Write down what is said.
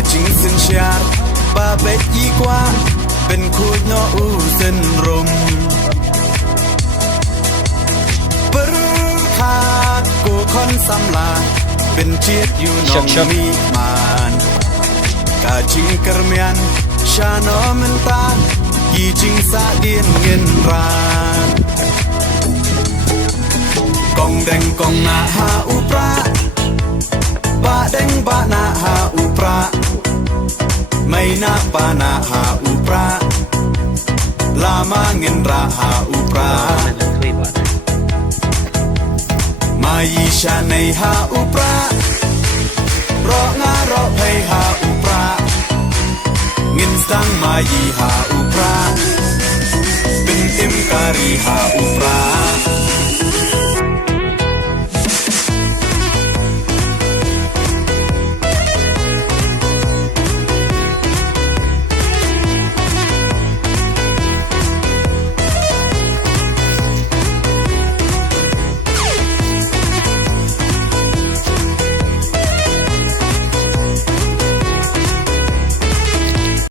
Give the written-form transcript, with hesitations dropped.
chính sinh xia ba bết y quaเป็นคูดนออูเส้นรมปรึขาดกูคอนสำลาเป็นเชียดอยู่นองมีมานกาจิงกระเมียนชาโนมันตายีจิงสาเดียนเงินรานกองแดงกองนาหาอุปราบะแดงบะนาหาอุปราไม่นาปานาหาอุปราลามาเงินราหาอุปรามายีชาในหาอุปรารองารอเพหาอุปราเงินสังมายีหาอุปราเป็นเอ็มการีหาอุปรา